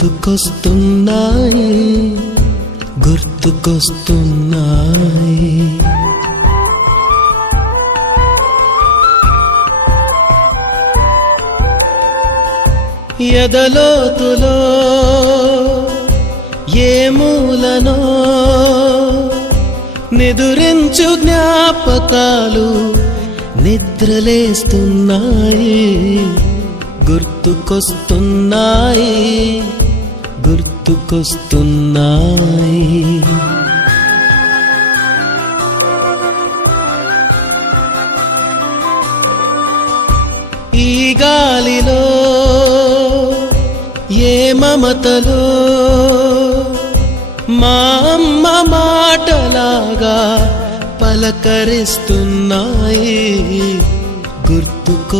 గుర్తుకొస్తున్నాయి గుర్తుకొస్తున్నాయి. ఎదలోతులో ఏ మూలనో నిదురించు జ్ఞాపకాలు నిద్రలేస్తున్నాయి గుర్తుకొస్తున్నాయి గుర్తుకొస్తున్నాయి. ఈ గాలిలో ఏ మమతలో మా అమ్మ మాటలాగా పలకరిస్తున్నాయి గుర్తుకొస్తున్నాయి